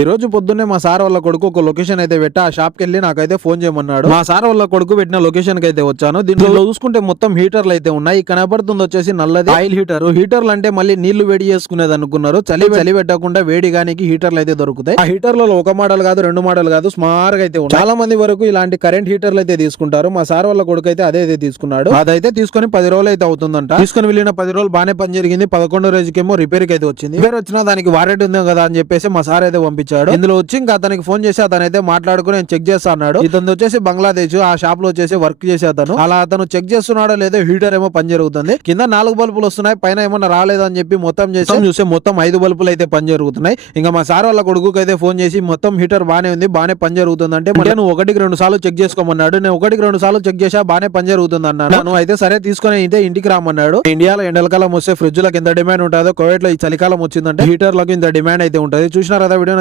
ఈ రోజు పొద్దున్నే మా సార్ వాళ్ళ కొడుకు ఒక లొకేషన్ అయితే పెట్టి ఆ షాప్ కి వెళ్ళి నాకైతే ఫోన్ చేయమన్నాడు. మా సార్ వాళ్ళ కొడుకు పెట్టిన లొకేషన్ కి అయితే వచ్చాను. దీంట్లో చూసుకుంటే మొత్తం హీటర్లు అయితే ఉన్నాయి. ఇక్కడ కనబడుతుంది వచ్చేసి నల్లది ఆయిల్ హీటర్. హీటర్లు అంటే మళ్ళీ నీళ్లు వేడి చేసుకునేది అనుకున్నారు. చలి పెట్టకుండా వేడి గానికి హీటర్లు అయితే దొరుకుతాయి. ఆ హీటర్లలో ఒక మోడల్ కాదు, రెండు మోడల్ కాదు, స్మార్ట్ గా అయితే ఉన్నాయి. చాలా మంది వరకు ఇలాంటి కరెంట్ హీటర్లు అయితే తీసుకుంటారు. మా సార్ వాళ్ళ కొడుకు అయితే అదే తీసుకున్నాడు. అదైతే తీసుకొని 10 రోజులు అయితే అవుతుందంట. తీసుకుని వెళ్ళిన 10 రోజులు బాగానే పని జరిగింది. 11వ రోజుకేమో రిపేర్ కి అయితే వచ్చింది. రిపేర్ వచ్చినా దానికి వారంటీ ఉంది కదా అని చెప్పేసి మా సార్ అయితే పంపించాడు. ఇందులో వచ్చి ఇంకా అతనికి ఫోన్ చేసి అతనైతే మాట్లాడుకుని నేను చెక్ చేస్తా అన్నాడు. ఇతను వచ్చేసి బంగ్లాదేశ్. ఆ షాప్ లో వచ్చేసి వర్క్ చేసే అతను. అలా అతను చెక్ చేస్తున్నాడో లేదో హీటర్ ఏమో పని జరుగుతుంది. కింద 4 బల్బులు వస్తున్నాయి, పైన ఏమన్నా రాలేదని చెప్పి మొత్తం చూస్తే మొత్తం 5 బల్బులు అయితే పని జరుగుతున్నాయి. ఇంకా మా సార్ వాళ్ళ కొడుకు అయితే ఫోన్ చేసి మొత్తం హీటర్ బానే ఉంది, బానే పని జరుగుతుంది అంటే నువ్వు 1-2 సార్లు చెక్ చేసుకోమన్నాడు. నేను 1-2 సార్లు చెక్ చేసా, బానే పని జరుగుతుంది అన్నాను. నువ్వు అయితే సరే తీసుకుని అయితే ఇంటికి రామన్నాడు. ఇండియాలో ఎండలకాలం వస్తే ఫ్రిడ్జ్ లకు ఎంత డిమాండ్ ఉంటుందో, కువైట్ లో ఈ చలికాలం వచ్చిందంటే హీటర్లకు ఇంత డిమాండ్ అయితే ఉంటుంది. చూసినారా వీడియో?